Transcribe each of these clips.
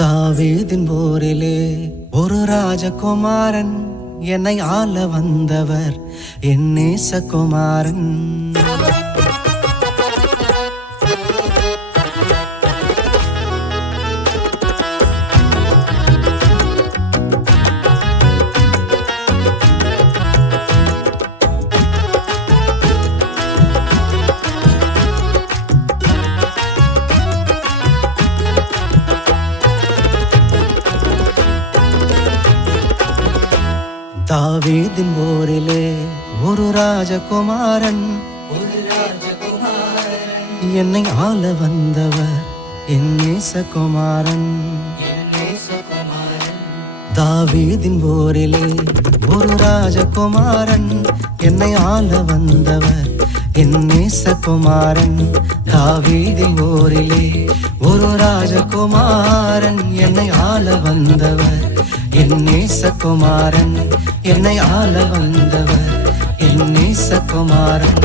தாவீதின் போரிலே ஒரு ராஜகுமாரன் என்னை ஆள வந்தவர் என் நேசகுமாரன். தாவீதின் போரிலே ஒரு ராஜகுமாரன். என்னை ஆள வந்தவர் என் நேசகுமாரன். தாவீதின் போரிலே ஒரு ராஜகுமாரன். என்னை ஆள வந்தவர் என் நேசகுமாரன். தாவீதின் ஊரிலே ஒரு ராஜகுமாரன் என்னை ஆள வந்தவர். என் நேசகுமாரன் என்னை ஆள வந்தவர். என் நேசகுமாரன்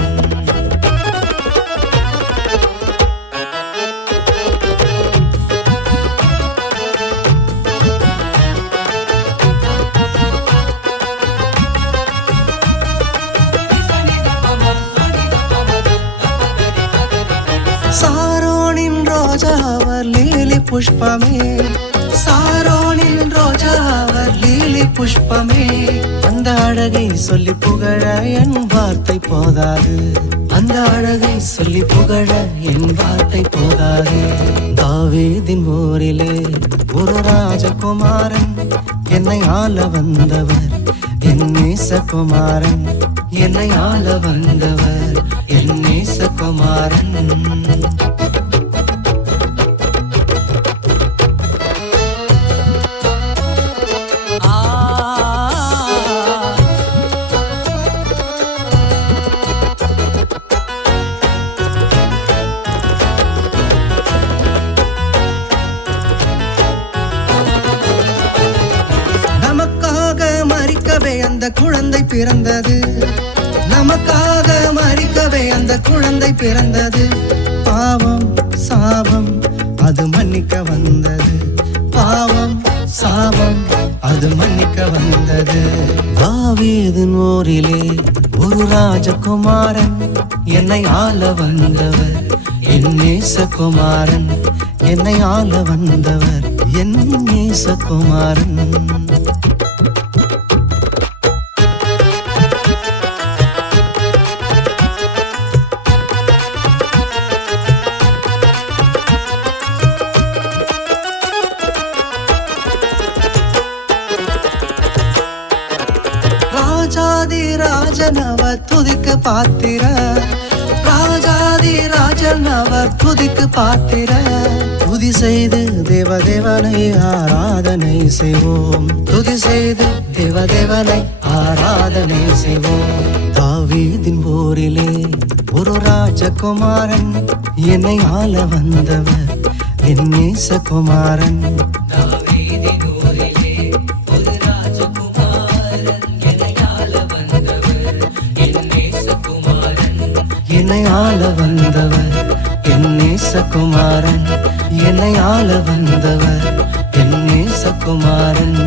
ரோஜாவர் லீலி புஷ்பமே. சாரோனின் ரோஜாவர் லீலி புஷ்பமே. அந்த அழகை சொல்லி புகழ என் வார்த்தை போதாது. அந்த அழகை சொல்லி புகழ என் வார்த்தை போதாது. தாவேதின் ஊரிலே ஒரு ராஜகுமாரன் என்னை ஆள வந்தவர். என் நேசகுமாரன் என்னை ஆள வந்தவர். என் நேசகுமாரன். மறிக்கவே அந்த குழந்தை பிறந்தது. நமக்காக மறிக்கவே அந்த குழந்தை பிறந்தது. பாவம் சாபம் அது மன்னிக்க வந்தது. பாவம் சாபம் அது மன்னிக்க வந்தது. தாவீதின் ஊரிலே ஒரு ராஜகுமாரன் என்னை ஆள வந்தவர். என் நேசகுமாரன் என்னை ஆள வந்தவர். என் நேசகுமாரன். ராஜாதி ராஜன் அவர் துதிக்கு பாத்திர. ராஜாதி ராஜன் அவர் துதிக்கு பாத்திர. துதி செய்து தேவதேவனை ஆராதனை செய்வோம். துதி செய்து தேவதேவனை ஆராதனை செய்வோம். தாவீதின் போரிலே ஒரு ராஜகுமாரன் என்னை ஆள வந்தவர். என் நேசகுமாரன். என்னை ஆள வந்தவர் என் நேசகுமாரன். என்னை ஆள வந்தவர் என் நேசகுமாரன்.